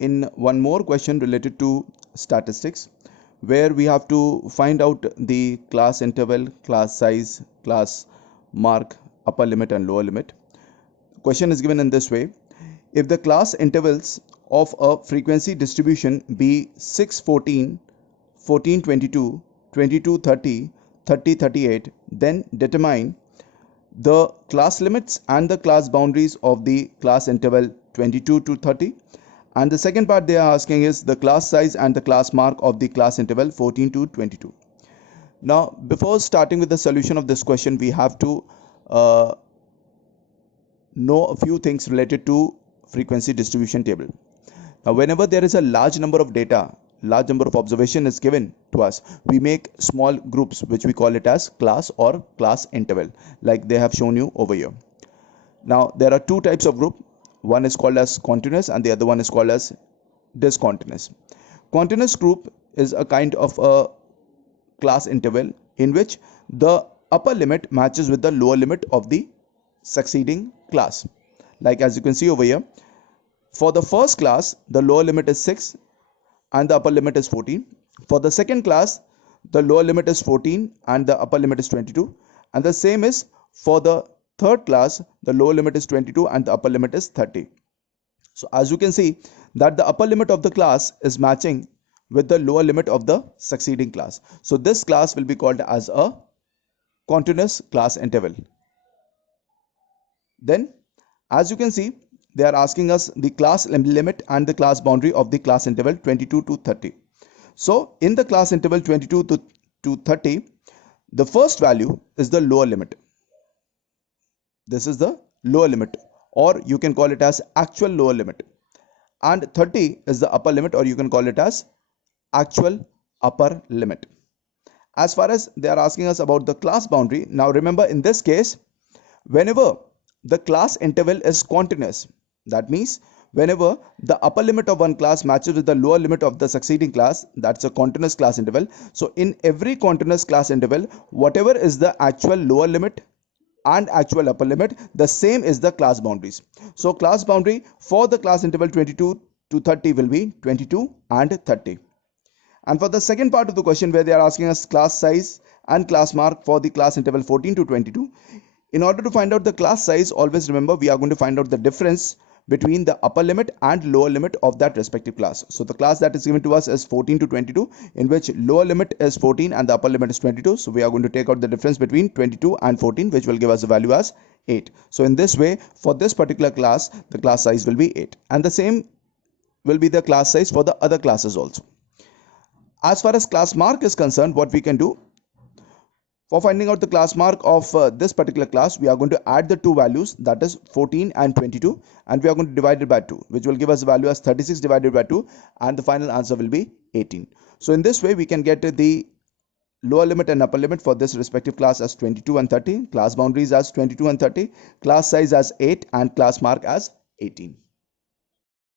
in one more question related to statistics, where we have to find out the class interval, class size, class mark, upper limit and lower limit. Question is given in this way: if the class intervals of a frequency distribution be 6, 14, 14, 22, 22, 30, 30, 38, then determine the class limits and the class boundaries of the class interval 22 to 30. And the second part they are asking is the class size and the class mark of the class interval 14 to 22. Now, before starting with the solution of this question, we have to know a few things related to frequency distribution table. Now, whenever there is a large number of data, large number of observation is given to us, we make small groups which we call it as class or class interval, like they have shown you over here. Now, there are two types of group. One is called as continuous and the other one is called as discontinuous. Continuous group is a kind of a class interval in which the upper limit matches with the lower limit of the succeeding class. Like as you can see over here, for the first class, the lower limit is 6 and the upper limit is 14. For the second class, the lower limit is 14 and the upper limit is 22. And the same is for the third class, the lower limit is 22 and the upper limit is 30. So as you can see that the upper limit of the class is matching with the lower limit of the succeeding class. So this class will be called as a continuous class interval. Then as you can see, they are asking us the class limit and the class boundary of the class interval 22 to 30. So in the class interval 22 to 30, the first value is the lower limit. This is the lower limit, or you can call it as actual lower limit. And 30 is the upper limit, or you can call it as actual upper limit. As far as they are asking us about the class boundary, now remember in this case, whenever the class interval is continuous, that means whenever the upper limit of one class matches with the lower limit of the succeeding class, that's a continuous class interval. So in every continuous class interval, whatever is the actual lower limit and actual upper limit, the same is the class boundaries. So class boundary for the class interval 22 to 30 will be 22 and 30. And for the second part of the question, where they are asking us class size and class mark for the class interval 14 to 22, in order to find out the class size, always remember we are going to find out the difference between the upper limit and lower limit of that respective class. So the class that is given to us is 14 to 22, in which lower limit is 14 and the upper limit is 22. So we are going to take out the difference between 22 and 14, which will give us a value as 8. So in this way, for this particular class, the class size will be 8. And the same will be the class size for the other classes also. As far as class mark is concerned, what we can do, for finding out the class mark of this particular class, we are going to add the two values, that is 14 and 22, and we are going to divide it by 2, which will give us a value as 36 divided by 2, and the final answer will be 18. So in this way, we can get the lower limit and upper limit for this respective class as 22 and 30, class boundaries as 22 and 30, class size as 8, and class mark as 18.